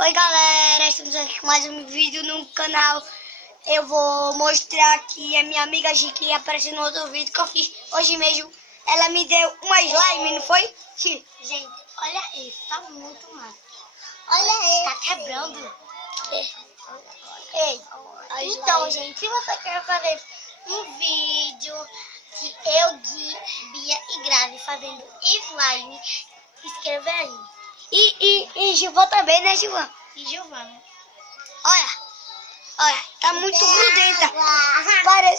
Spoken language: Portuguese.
Oi galera, estamos aqui com mais um vídeo no canal. Eu vou mostrar aqui a minha amiga Gi, que apareceu no outro vídeo que eu fiz hoje mesmo. Ela me deu uma slime, não foi? Sim. Gente, olha isso, tá muito massa. Olha tá quebrando. Ei, então, gente, se você quer fazer um vídeo que eu, Gui, Bia e Grave fazendo slime, escreva aí. E Gilvan também, né, Gilvan? E Giovana. Olha, tá muito grudenta. Parece